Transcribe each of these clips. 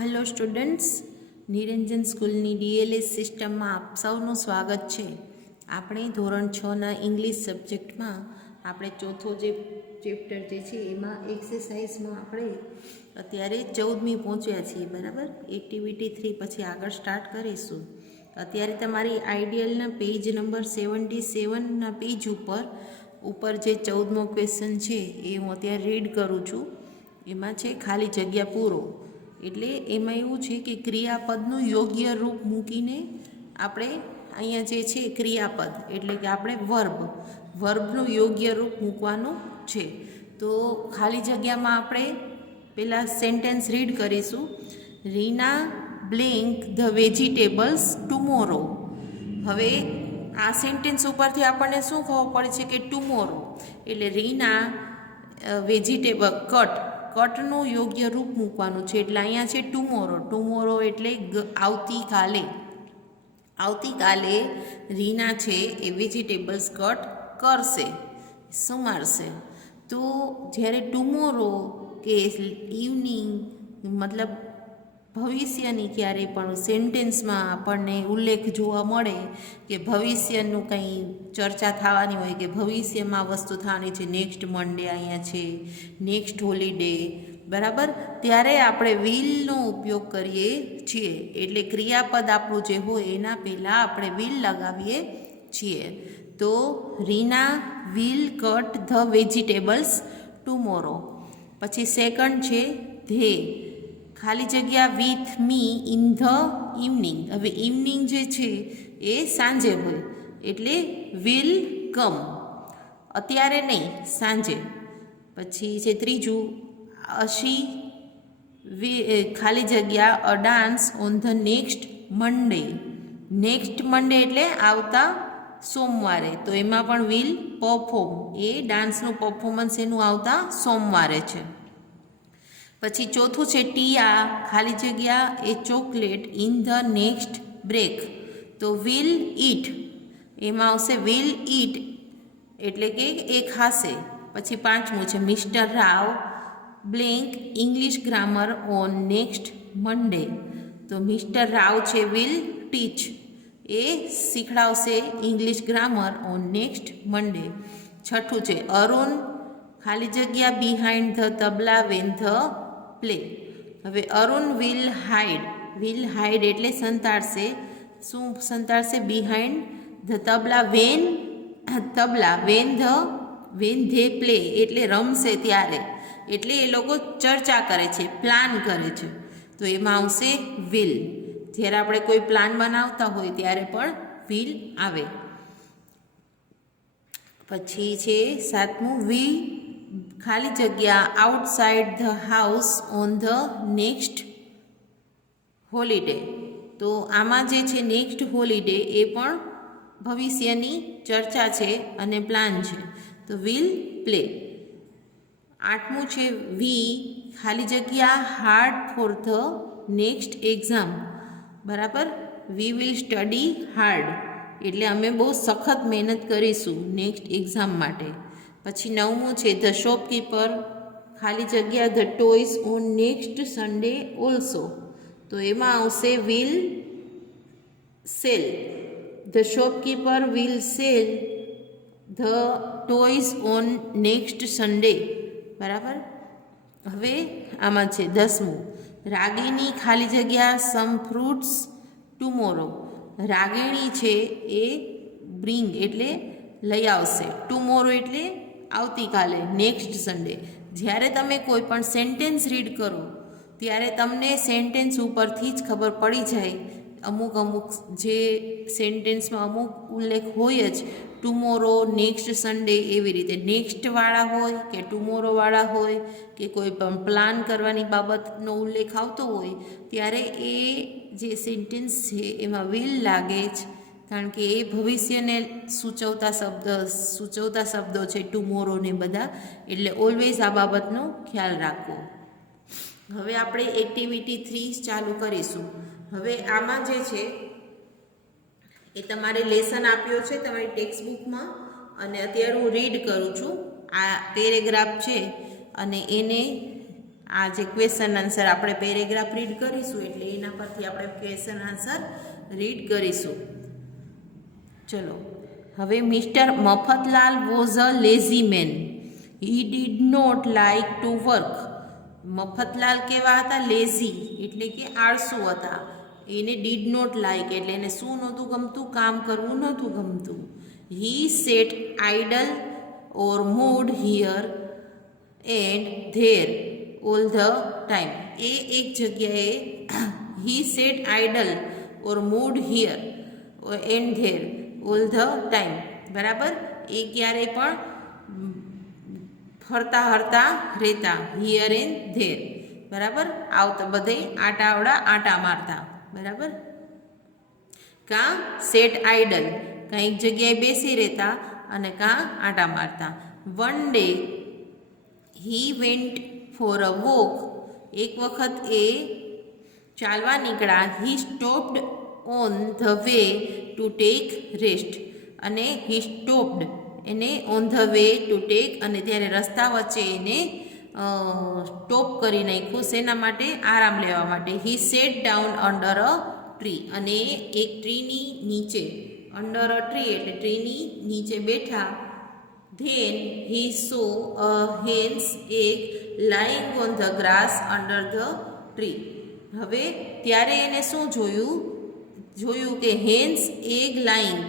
Hello students, નિરંજન સ્કૂલની DLS સિસ્ટમમાં આપ સૌનું સ્વાગત છે. આપણે ધોરણ 6ના ઇંગ્લિશ સબ્જેક્ટમાં આપણે ચોથો જે ચેપ્ટર જે છે એમાં એક્સરસાઇઝમાં આપણે અત્યારે 14મી પહોંચ્યા છીએ. બરાબર, એક્ટિવિટી 3 પછી આગળ સ્ટાર્ટ કરીશું. અત્યારે તમારી આઈડિયલના પેજ નંબર 77ના પેજ ઉપર જે 14મો ક્વેશ્ચન છે એ હું અત્યારે રીડ કરું છું. એમાં છે ખાલી જગ્યા પૂરો. એટલે એમાં એવું છે કે ક્રિયાપદનું યોગ્ય રૂપ મૂકીને આપણે અહીંયા જે છે ક્રિયાપદ એટલે કે આપણે વર્બનું યોગ્ય રૂપ મૂકવાનું છે. તો ખાલી જગ્યામાં આપણે પહેલાં સેન્ટેન્સ રીડ કરીશું. Reena blank the vegetables tomorrow. હવે આ સેન્ટેન્સ ઉપરથી આપણને શું ખબર પડે છે કે ટુમોરો એટલે રીના વેજીટેબલ કટનું યોગ્ય રૂપ મૂકવાનું છે. એટલે અહીંયા છે ટુમોરો એટલે આવતીકાલે રીના છે એ વેજીટેબલ્સ કટ કરશે, સુમારશે. તો જ્યારે ટુમોરો કે ઇવનિંગ મતલબ ભવિષ્યની ક્યારેય પણ સેન્ટેન્સમાં આપણને ઉલ્લેખ જોવા મળે કે ભવિષ્યનું કંઈ ચર્ચા થવાની હોય કે ભવિષ્યમાં વસ્તુ થવાની છે, નેક્સ્ટ મંડે અહીંયા છે, નેક્સ્ટ હોલિડે, બરાબર, ત્યારે આપણે વિલનો ઉપયોગ કરીએ છીએ. એટલે ક્રિયાપદ આપણું જે હોય એના પહેલાં આપણે વિલ લગાવીએ છીએ. તો Reena will cut the vegetables tomorrow. પછી સેકન્ડ છે ધે, ખાલી જગ્યા with me in the evening. હવે ઇવનિંગ જે છે એ સાંજે હોય એટલે વિલ કમ, અત્યારે નહીં, સાંજે. પછી છે ત્રીજું અશી ખાલી જગ્યા a dance on the next Monday. Next Monday એટલે આવતા સોમવારે, તો એમાં પણ વિલ પરફોર્મ, એ ડાન્સનું પરફોર્મન્સ એનું આવતા સોમવારે છે. પછી ચોથું છે ટીયા ખાલી જગ્યા a chocolate in the next break. તો વિલ ઈટ, એમાં આવશે વિલ ઈટ એટલે કે એ ખાશે. પછી પાંચમું છે mister Rao blank English grammar on next Monday. તો મિસ્ટર રાવ છે વિલ ટીચ, એ શીખડાવશે English grammar on next Monday. છઠ્ઠું છે અરુણ ખાલી જગ્યા behind the tabla when the play. હવે અરુણ વિલ હાઇડ એટલે સંતાડશે. શું સંતાડશે? Behind the tabla when they play એટલે રમશે ત્યારે. એટલે એ લોકો ચર્ચા કરે છે, પ્લાન કરે છે, તો એમાં આવશે વિલ. જ્યારે આપણે કોઈ પ્લાન બનાવતા હોય ત્યારે પણ વિલ આવે. પછી છે સાતમું વી ખાલી જગ્યા outside the house on the next holiday. તો આમાં જે છે નેક્સ્ટ હોલિડે એ પણ ભવિષ્યની ચર્ચા છે અને પ્લાન છે, તો વિલ પ્લે. આઠમું છે વી ખાલી જગ્યા hard for the next exam. બરાબર, વી વિલ સ્ટડી હાર્ડ એટલે અમે બહુ સખત મહેનત કરીશું નેક્સ્ટ એક્ઝામ માટે. પછી નવમું છે ધ શોપકીપર ખાલી જગ્યા the toys on next Sunday also. તો એમાં આવશે will sell. The shopkeeper will sell the toys on next Sunday. બરાબર. હવે આમાં છે દસમું રાગિણી ખાલી જગ્યા સમ ફ્રૂટ્સ ટુમોરો. રાગિણી છે એ બ્રિંગ એટલે લઈ આવશે, ટુમોરો એટલે આવતીકાલે, નેક્સ્ટ સન્ડે. જ્યારે તમે કોઈ પણ સેન્ટેન્સ રીડ કરો ત્યારે તમને સેન્ટેન્સ ઉપરથી જ ખબર પડી જાય. અમુક જે સેન્ટેન્સમાં અમુક ઉલ્લેખ હોય જ, ટુમોરો, નેક્સ્ટ સન્ડે, એવી રીતે નેક્સ્ટવાળા હોય કે ટુમોરોવાળા હોય કે કોઈ પણ પ્લાન કરવાની બાબતનો ઉલ્લેખ આવતો હોય ત્યારે એ જે સેન્ટેન્સ છે એમાં વિલ લાગે જ, કારણ કે એ ભવિષ્યને સૂચવતા શબ્દો છે ટુમોરો ને બધા. એટલે ઓલવેઝ આ બાબતનો ખ્યાલ રાખવો. હવે આપણે એક્ટિવિટી 3 ચાલુ કરીશું. હવે આમાં જે છે એ તમારે લેસન આપ્યો છે તમારી ટેક્સ્ટ બુકમાં, અને અત્યારે હું રીડ કરું છું. આ પેરેગ્રાફ છે અને એને આ જે ક્વેશ્ચન આન્સર આપણે પેરેગ્રાફ રીડ કરીશું એટલે એના પરથી આપણે ક્વેશ્ચન આન્સર રીડ કરીશું. ચલો હવે Mr Mafatlal was a lazy man. He did not like to work. Mafatlal કેવા હતા? લેઝી એટલે કે આળસુ હતા. એને ડીડ નોટ લાઇક એટલે એને શું નહોતું ગમતું? કામ કરવું નહોતું ગમતું. He sat idle or moved here and there all the time. એ એક જગ્યાએ he sat idle or moved here and there all the time. બરાબર, એ ક્યારેય પણ ફરતા હરતા રહેતા. Here and there. બરાબર, આવતા બધે આટા મારતા. બરાબર, કાં સેટ આઇડલ કંઈક જગ્યાએ બેસી રહેતા અને કાં આટા મારતા. One day he went for a walk. એક વખત એ ચાલવા નીકળ્યા. He stopped on the way to take rest. અને હી સ્ટોપ્ડ એને on the way to take અને ત્યારે રસ્તા વચ્ચે એને સ્ટોપ કરી નાખ્યું. શેના માટે? આરામ લેવા માટે. He sat down under a tree. અને એક ટ્રીની નીચે, અંડર અ ટ્રી એટલે ટ્રીની નીચે બેઠા. Then he saw a hen's egg lying on the grass under the tree. હવે ત્યારે એને શું જોયું કે હેન્સ એગ લાઇંગ,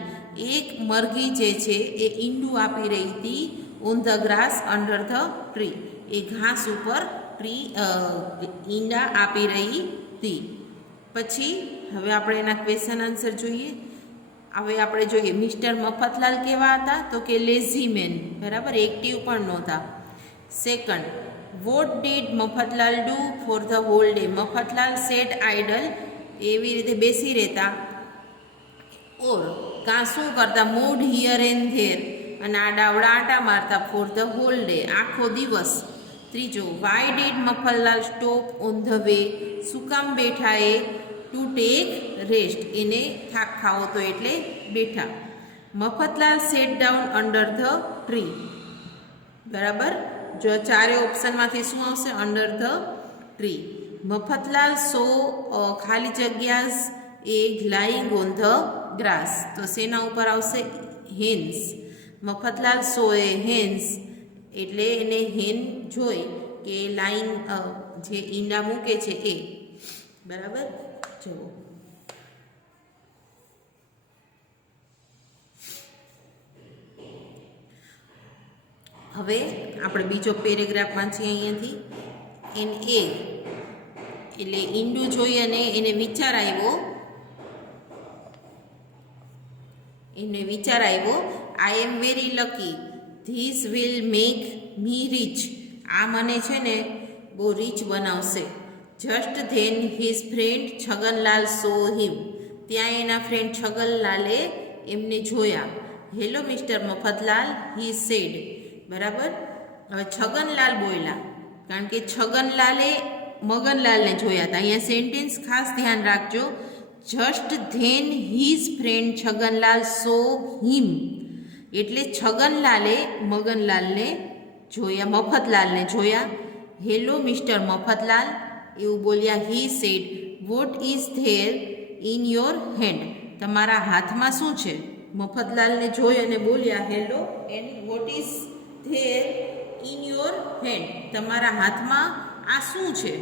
એક મરઘી જે છે એ ઈંડું આપી રહી હતી. On the grass under the tree, એ ઘાસ ઉપર ઈંડા આપી રહી હતી. પછી હવે આપણે એના ક્વેશ્ચન આન્સર જોઈએ. હવે આપણે જોઈએ મિસ્ટર મફતલાલ કેવા હતા? તો કે લેઝી મેન. બરાબર, એક્ટિવ પણ નહોતા. Second, what did Mafatlal do for the whole day. Mafatlal sat idle એવી રીતે બેસી રહેતા. ઓર કાં શું કરતા? મૂડ હિયર એન્ડ ધેર અને આડાવડા આટા મારતા. ફોર ધ હોલ ડે આખો દિવસ. ત્રીજો, why did Mafatlal stop on the way. શું કામ બેઠા એ? ટુ ટેક રેસ્ટ, એને થાક ખાવો તો એટલે બેઠા. Mafatlal sat down under the tree. બરાબર, જો ચારે ઓપ્શનમાંથી શું આવશે? Under the tree. Mafatlal saw ખાલી જગ્યા egg lying on the grass. તો શેના ઉપર આવશે? Hens. Mafatlal saw a hens એટલે એને હેન જોઈ કે લાઈન જે ઈંડા મૂકે છે એ. બરાબર, જુઓ હવે આપણે બીજો પેરેગ્રાફ વાંચીએ અહીંયાથી. એન એ એટલે ઈંડું જોઈ અને એને વિચાર આવ્યો. I am very lucky. This will make me rich. આ મને છે ને બહુ રીચ બનાવશે. Just then his friend Chhaganlal saw him. ત્યાં એના ફ્રેન્ડ છગનલાલે એમને જોયા. Hello mister Mafatlal, he said. બરાબર, હવે છગનલાલ બોલ્યા કારણ કે છગનલાલે મગનલાલને જોયા હતા. અહીંયા સેન્ટેન્સ ખાસ ધ્યાન રાખજો. Just then his friend Chhaganlal saw him એટલે છગનલાલે મગનલાલને જોયા, મફતલાલને જોયા. હેલો મિસ્ટર મફતલાલ એવું બોલ્યા. He said, what is there in your hand. તમારા હાથમાં શું છે? મફતલાલને જોઈ અને બોલ્યા hello and what is there in your hand. તમારા હાથમાં આ શું છે?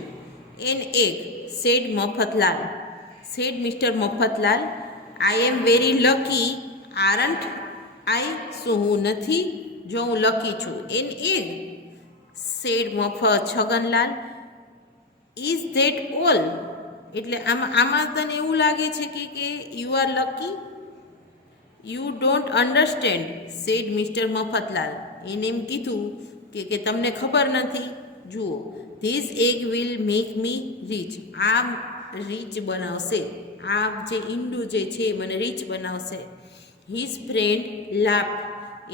An egg said Mafatlal. Sad mister Mafatlal, I am very lucky. Aren't I, શું હું નથી? જો હું લકી છું. An egg said Chhaganlal. Is that all એટલે આમાં તને એવું લાગે છે કે you are lucky? You don't understand said mister Mafatlal. એને એમ કીધું કે તમને ખબર નથી. જુઓ, this egg will make me rich. આ રીચ બનાવશે. આ જે ઈંડું જે છે મને રીચ બનાવશે. His friend laugh.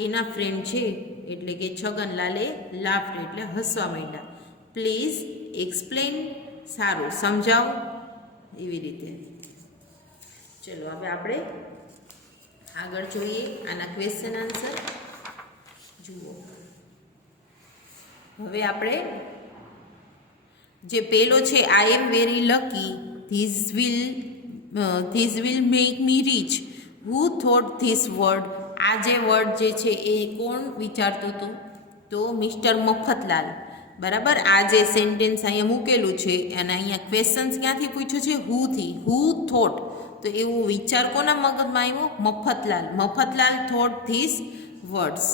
એના ફ્રેન્ડ છે એટલે કે છગનલાલે લાફ એટલે હસવા માંડ્યા. Please explain. સારું સમજાવો, એવી રીતે. ચલો હવે આપણે આગળ જોઈએ આના ક્વેશ્ચન આન્સર. જુઓ, હવે આપણે જે પેલો છે I am very lucky, this will make me rich, who thought this word, આ જે વર્ડ જે છે એ કોણ વિચારતું હતું? તો મિસ્ટર મફતલાલ. બરાબર, આ જે સેન્ટેન્સ અહીંયા મૂકેલું છે અને અહીંયા ક્વેશ્ચન્સ ક્યાંથી પૂછ્યું છે? હુથી. હુ થોટ, તો એવો વિચાર કોના મગજમાં આવ્યો? Mafatlal. Mafatlal thought this words.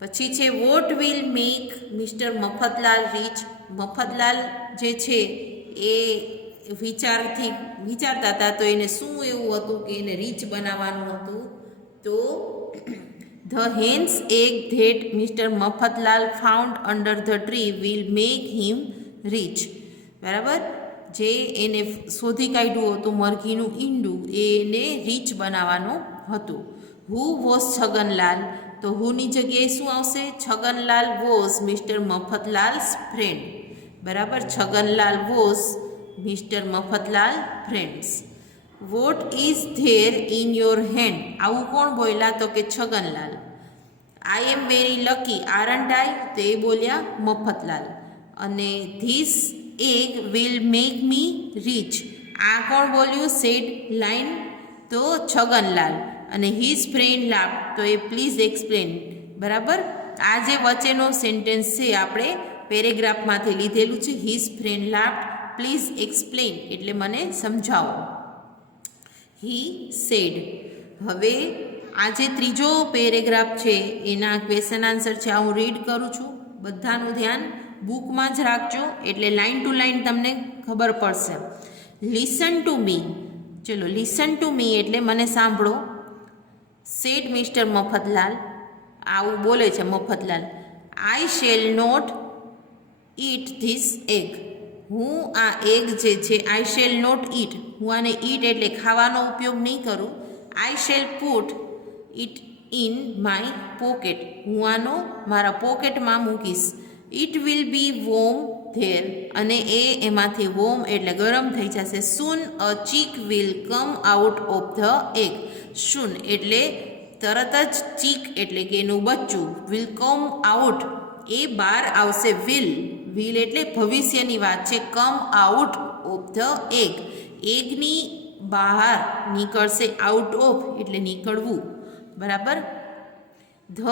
પછી છે what will make Mr Mafatlal rich. Mafatlal જે છે એ વિચારતા હતા, તો એને શું એવું હતું કે એને રીચ બનાવવાનું હતું? તો the hen's egg that Mr Mafatlal found under the tree will make him rich. બરાબર, જે એને શોધી કાઢ્યું હતું મરઘીનું ઈંડું, એને રીચ બનાવવાનું હતું. હુ વોઝ છગનલાલ, તો હુની જગ્યાએ શું આવશે? Chhaganlal was mister Mafatlal's friend. બરાબર, Chhaganlal was mister Mafatlal friends. What is there in your hand, આવું કોણ બોલ્યા? તો કે Chhaganlal. I am very lucky aren't I, તો એ બોલ્યા મફતલાલ. અને this egg will make me rich, આ કોણ બોલ્યું? સેડ લાઈન, તો છગનલાલ. અને હિઝ ફ્રેન્ડ લાફ, તો એ પ્લીઝ એક્સપ્લેન. બરાબર, આ જે વચ્ચેનો સેન્ટેન્સ છે આપણે પેરેગ્રાફમાંથી લીધેલું છે. His friend laugh, please explain એટલે મને સમજાવો. He said. હવે આ જે ત્રીજો પેરેગ્રાફ છે એના ક્વેશ્ચન આન્સર છે, આ હું રીડ કરું છું. બધાનું ધ્યાન બુકમાં જ રાખજો, એટલે લાઇન ટુ લાઇન તમને ખબર પડશે. લિસન ટુ મી, ચલો લિસન ટુ મી એટલે મને સાંભળો. સેડ મિસ્ટર મફતલાલ, આવું બોલે છે Mafatlal. I shall not eat this egg, હું આ એગ જે છે આઈ શેલ નોટ ઈટ, હું આને ઈટ એટલે ખાવાનો ઉપયોગ નહીં કરું. I shall put it in my pocket, હું આનો મારા પોકેટમાં મૂકીશ. It will be warm there, અને એમાંથી વોર્મ એટલે ગરમ થઈ જશે. Soon a chick will come out of the egg, soon એટલે તરત જ, ચીક એટલે કે એનું બચ્ચું, વિલ કમ આઉટ એ બહાર આવશે. વિલ એટલે ભવિષ્યની વાત છે. Come out of the egg, એગની બહાર નીકળશે. આઉટ ઓફ એટલે નીકળવું. બરાબર, the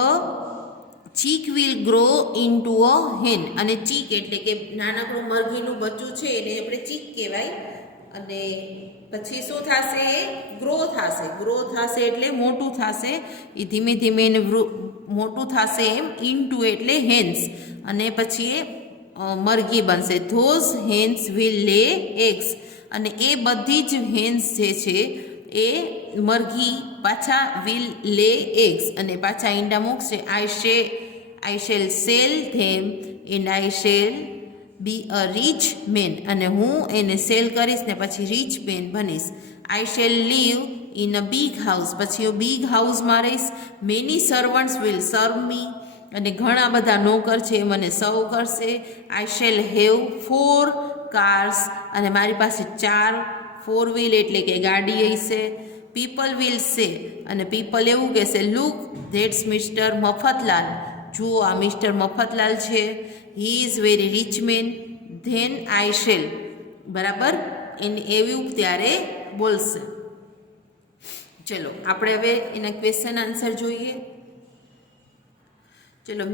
chick will grow into a hen, અને ચીક એટલે કે નાનકડું મરઘીનું બચ્ચું છે એને આપણે ચીક કહેવાય. અને પછી શું થશે? એ ગ્રો થશે. ગ્રો થશે એટલે મોટું થશે, એ ધીમે ધીમે એને મોટું થશે એમ. ઇન્ટુ એટલે હેન્સ, અને પછી એ મરઘી બનશે. Those hence will lay eggs, અને એ બધી જ હેન્સ જે છે એ મરઘી પાછા વિલ લે એગ્સ, અને પાછા ઈંડા મૂકશે. I shall sell them and I shall be a rich man, અને હું એને સેલ કરીશ ને પછી રીચ મેન બનીશ. I shall live in a big house, પછી હું બિગ હાઉસમાં રહીશ. મેની સર્વન્ટ્સ વિલ સર્વ મી, અને ઘણા બધા નોકર છે એ મને સર્વ કરશે. આઈ શેલ હેવ 4 કાર્સ, અને મારી પાસે 4 4 વ્હીલ એટલે કે ગાડી હશે. પીપલ વિલ સે, અને પીપલ એવું કહેશે, લુક ધેટ્સ મિસ્ટર મફતલાલ, જુઓ આ મિસ્ટર મફતલાલ છે. He is very rich man, then I shall. બરાબર, એને એવું ત્યારે બોલશે. ચલો આપણે હવે એના ક્વેશ્ચન આન્સર જોઈએ. ચલો,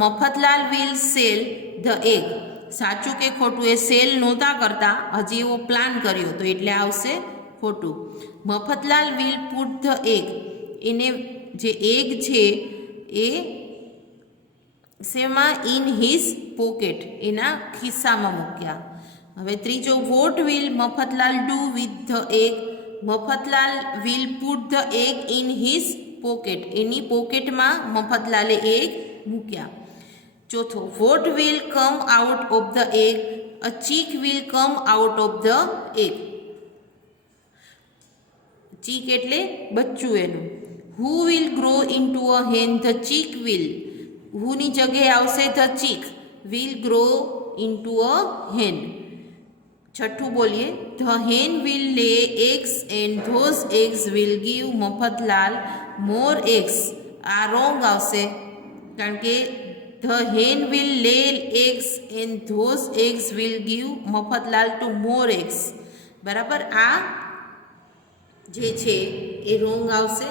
Mafatlal will sell the egg, સાચું કે ખોટું? એ સેલ નહોતા કરતા, હજી એવો પ્લાન કર્યો તો એટલે આવશે ખોટું. Mafatlal will put the egg, એને જે એગ છે એ શેમાં? ઇન હિઝ પોકેટ, એના ખિસ્સામાં મૂક્યા. હવે ત્રીજો, what will Mafatlal do with the egg, Mafatlal will put the egg in his pocket, એની પોકેટમાં મફતલાલે એગ મૂક્યા. ચોથો, what will come out of the egg, a chick will come out of the egg, chick એટલે બચ્ચું એનું. Who will grow into a hen, the chick will, હુની જગ્યાએ આવશે the chick, will grow into a hen. છઠ્ઠું બોલીએ, the hen will lay eggs and those eggs will give Mafatlal more eggs. આ wrong આવશે, કારણ કે the hen will lay eggs and those eggs will give Mafatlal to more eggs. બરાબર, આ જે છે એ રોંગ આવશે.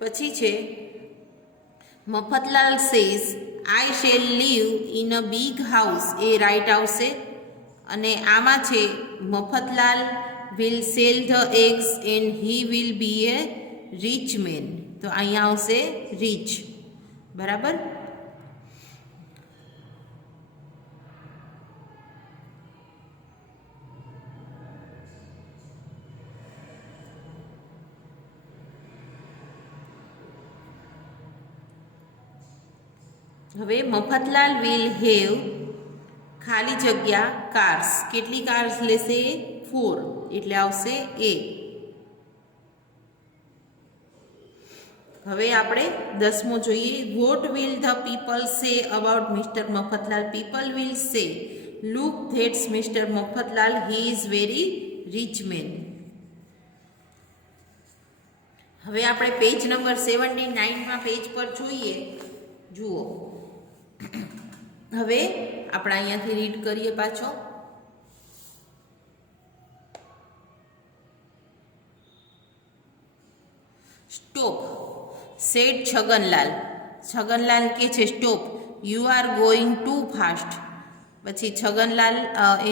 પછી છે Mafatlal says I shall live in a big house, એ રાઈટ આવશે. અને આમાં છે Mafatlal will sell the eggs and he will be a rich man, તો અહીંયા આવશે રીચ. બરાબર. હવે મફતલાલ વિલ હેવ ખાલી જગ્યા કાર્સ, કેટલી કાર્સ લેશે? 4, એટલે આવશે એ. હવે આપણે 10મો જોઈએ. What will the people say about Mr Mafatlal? People will say look that's Mr Mafatlal, he is very rich man. હવે આપણે પેજ નંબર 79માં પેજ પર જોઈએ. જુઓ, હવે આપણે અહીંયાથી રીડ કરીએ પાછો. Stop sad Chhaganlal. છગનલાલ કે છે stop, you are going too fast. પછી છગનલાલ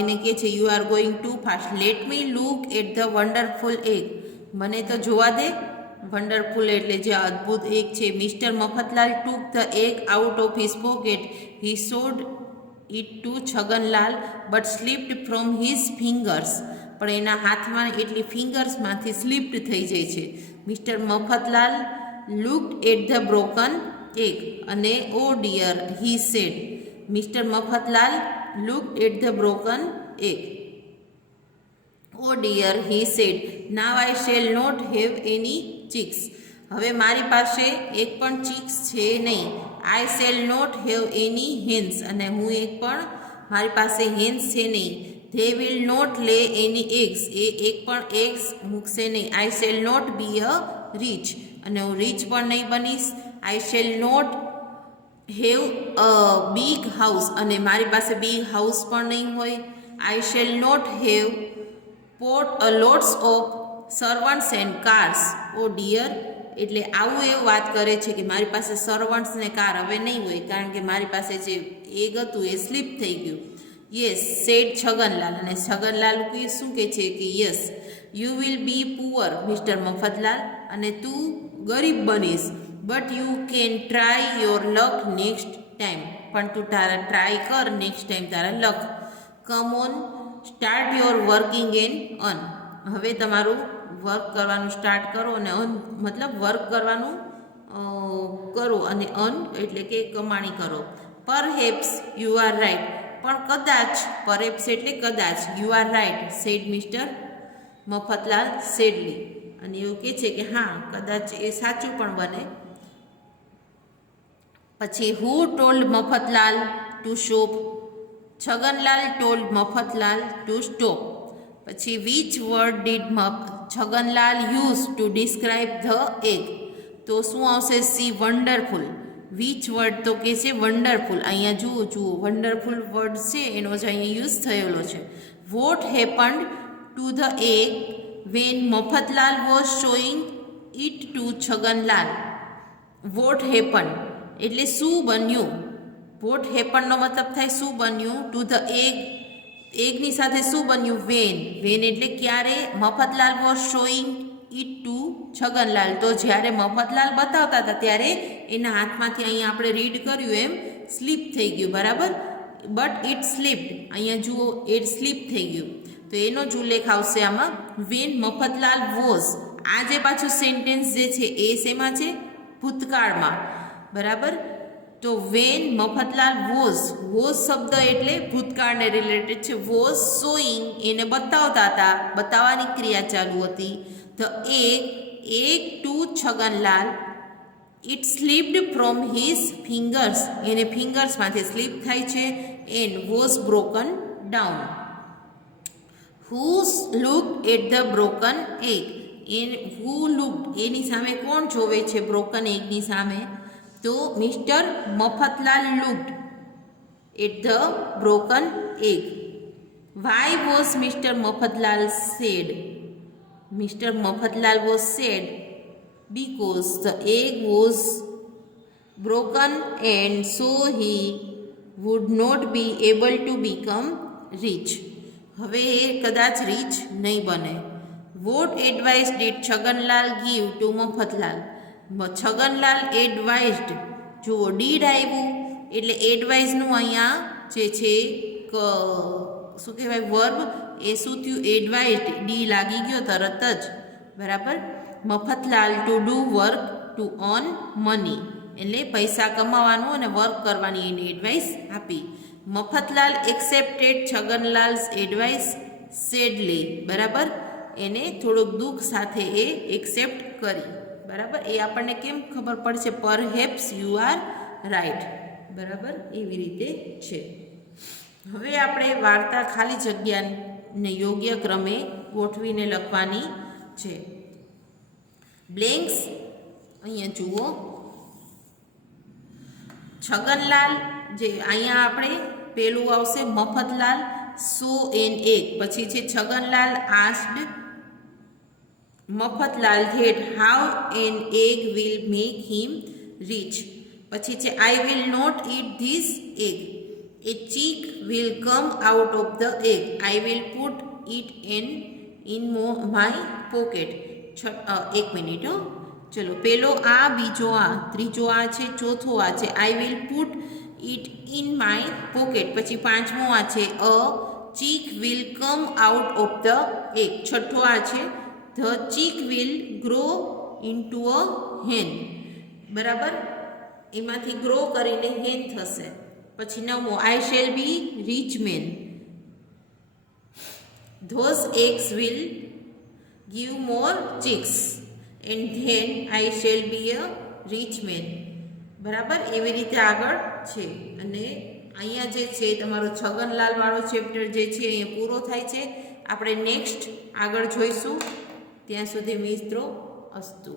એને કે છે you are going too fast. Let me look at the wonderful egg. મને તો જોવા દે. વન્ડરફુલ એટલે જે અદ્ભુત એગ છે. Mister Mafatlal took the egg out of his pocket. He showed it to Chhaganlal but slipped from his fingers. પણ એના હાથમાં એટલી ફિંગર્સમાંથી સ્લીપ્ડ થઈ જાય છે. Mister Mafatlal looked at the broken egg. અને oh dear he said. Mister Mafatlal looked at the broken egg. Oh dear he said now I shall not have any chicks. હવે મારી પાસે એક પણ ચીક્સ છે નહીં. I shall not have any hens. અને હું મારી પાસે હેન્સ છે નહીં. ધે વિલ નોટ લે એની એગ્સ. એ એક પણ એગ્સ મૂકશે નહીં. I shall not be a rich. અને હું રીચ પણ નહીં બનીશ. I shall not have a big house. અને મારી પાસે બિગ હાઉસ પણ નહીં હોય. I shall not have lots of servants and cars. Oh dear, એટલે આવું એવું વાત કરે છે કે મારી પાસે સર્વન્ટ્સ ને કાર હવે નહીં હોય, કારણ કે મારી પાસે જે એગ હતું એ સ્લીપ થઈ ગયું. Yes said Chhaganlal. અને છગનલાલ શું કહે છે કે yes you will be poor mister Mafatlal. અને તું ગરીબ બનીશ. But you can try your luck next time. પણ તું તારા ટ્રાય કર નેક્સ્ટ ટાઈમ તારા luck. Come on start your working and earn. હવે તમારું વર્ક કરવાનું સ્ટાર્ટ કરો અને મતલબ વર્ક કરવાનું કરો અને અર્ન એટલે કે કમાણી કરો. Perhaps you are right. પણ કદાચ, પરહેપ્સ એટલે કદાચ, you are right said mister Mafatlal sadly. અને એવું કહે છે કે હા કદાચ એ સાચું પણ બને. પછી who told Mafatlal to shop? Chhaganlal told Mafatlal to stop. પછી which word did Chhaganlal use to describe the egg? તો શું આવશે? C wonderful. વિચ વર્ડ તો કે છે વન્ડરફુલ. અહીંયા જુઓ વન્ડરફુલ વર્ડ છે એનો જ અહીંયા યુઝ થયેલો છે. What happened to the egg when Mafatlal was showing it to Chhaganlal? What happen એટલે શું બન્યું? વોટ હેપનનો મતલબ થાય શું બન્યું. ટુ ધ એગ, એગની સાથે શું બન્યું? વેન એટલે ક્યારે? Mafatlal was showing it to Chhaganlal. તો જ્યારે મફતલાલ બતાવતા હતા ત્યારે એના હાથમાંથી અહીંયા આપણે રીડ કર્યું એમ સ્લીપ થઈ ગયું. બરાબર. But it slipped. અહીંયા જુઓ ઇટ સ્લીપ થઈ ગયું. તો એનો જ ઉલ્લેખ આવશે આમાં. When Mafatlal was. આ જે પાછું સેન્ટેન્સ જે છે એ શેમાં છે? ભૂતકાળમાં. બરાબર. તો વેન મફતલાલ વોઝ શબ્દ એટલે ભૂતકાળને રિલેટેડ છે. વોઝ શોઈંગ એને બતાવતા હતા, બતાવવાની ક્રિયા ચાલુ હતી. The egg to Chhaganlal it slipped from his fingers એને ફિંગર્સમાંથી સ્લીપ થાય છે. And was broken down. Who looked at the broken egg who looked એની સામે કોણ જોવે છે બ્રોકન એગની સામે? તો mister Mafatlal looked at the broken egg. Why was mister Mafatlal sad? Mister Mafatlal was sad because the egg was broken and so he would not be able to become rich. હવે એ કદાચ રીચ નહીં બને. What advice did Chhaganlal give to Mafatlal? Chhaganlal advised. જુઓ did આવ્યું એટલે એડવાઇઝનું અહીંયા જે છે શું કહેવાય વર્બ એ શું થયું? એડવાઇઝડ. ડી લાગી ગયો તરત જ. બરાબર. Mafatlal to do work to earn money એટલે પૈસા કમાવાનું અને વર્ક કરવાની એને એડવાઇસ આપી. Mafatlal accepted Chhaganlal's advice sadly. બરાબર. એને થોડુંક દુઃખ સાથે એ એક્સેપ્ટ કરી. બરાબર. એ આપણને કેમ ખબર પડશે? Perhaps you are right. બરાબર. એવી રીતે છે. હવે આપણે વાર્તા ખાલી જગ્યાને યોગ્ય ક્રમે ગોઠવીને લખવાની છે. બ્લેન્ક્સ અહીંયા જુઓ. છગનલાલ જે અહીંયા આપણે પેલું આવશે મફતલાલ સો એન એગ. પછી છે Chhaganlal asked Mafatlal that how an egg will make him rich. પછી છે I will not it this egg. A chick will come out of the egg. I will put it in my pocket. એક minute હો. ચલો પેલો આ, બીજો આ, ત્રીજો આ છે, ચોથો આ છે I will put it in my pocket. પછી પાંચમો આ છે a chick will come out of the egg. છઠ્ઠો આ છે the chick will grow into a hen. બરાબર. એમાંથી ગ્રો કરીને હેન થશે. પછી નવમો I shall be rich man. Those eggs will give more chicks and then I shall be a rich man. બરાબર. એવી રીતે આગળ છે. અને અહીંયા જે છે તમારો છગનલાલ વાળો ચેપ્ટર જે છે એ પૂરો થાય છે. આપણે નેક્સ્ટ આગળ જોઈશું. ત્યાં સુધી મિત્રો અસ્તુ.